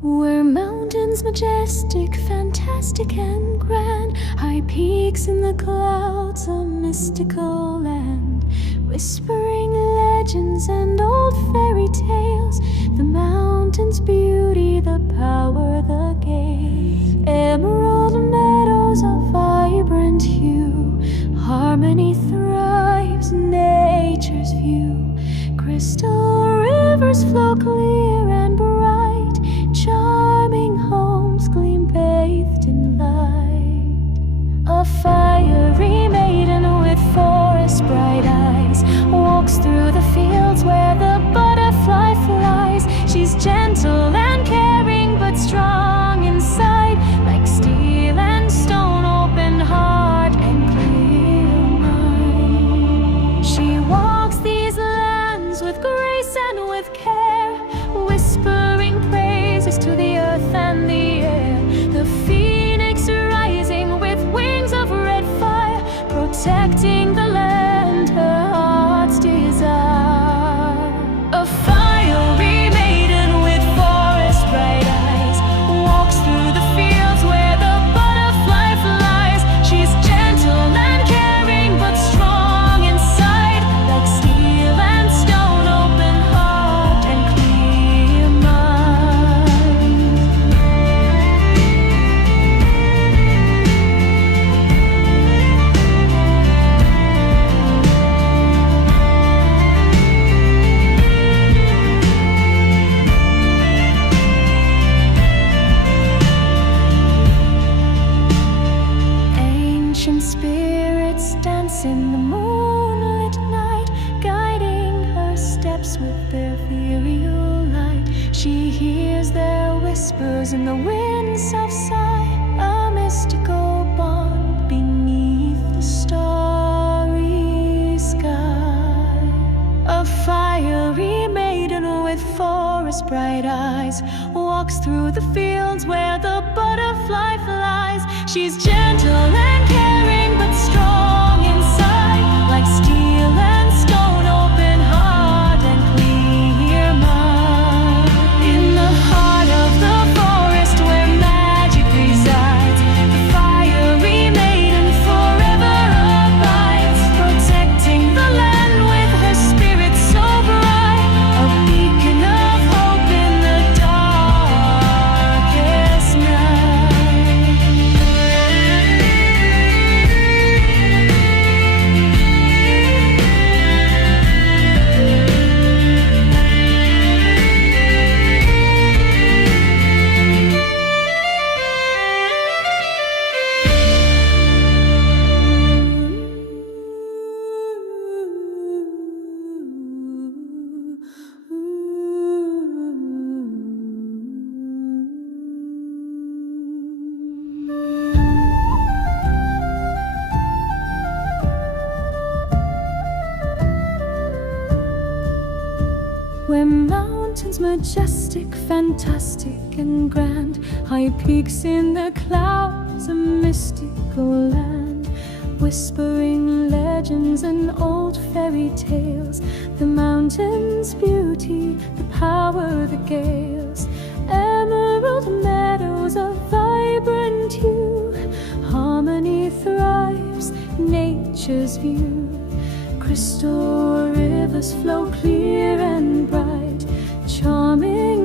Where mountains majestic, fantastic and grand, high peaks in the clouds, a mystical land, whispering legends and old fairy tales, the mountain's beauty, the power, the gale. Emerald meadows of vibrant hue, harmony thrives, nature's view. Crystal rivers flow clear and bright, charming homes gleam bathed in light. A fiery maiden with forest bright eyes walks through the fields where the butterfly flies. She's gentle and caring but strong inside, like steel and stone, open heart and clear mind. She walks these lands with grace and with care, whispering praises to the earth and the air. The phoenix rising with wings of red fire, protecting the land her heart's desire. A fiery maiden with forest bright eyes walks through the fields where the butterfly flies. She's gentle and caring but strong inside, like steel and stone, open heart and clear mind. Ancient spirits dance in the moonlit night, guiding her steps with their ethereal light. She hears their whispers in the winds of sigh, a mystical bond beneath the starry sky. A fiery maiden with forest bright eyes walks through the fields where the butterfly flies. She's gentle and caring but strong inside, like steel and stone, open heart and clear mind. In the heart of the forest where magic resides, the fiery maiden forever abides, protecting the land with her spirit so bright, a beacon of hope in the darkest night. Where mountains majestic, fantastic and grand, high peaks in the clouds, a mystical land, whispering legends and old fairy tales, the mountain's beauty, the power, the gales. Emerald meadows of vibrant hue, harmony thrives, nature's view. Crystal rivers flow clear and bright, charming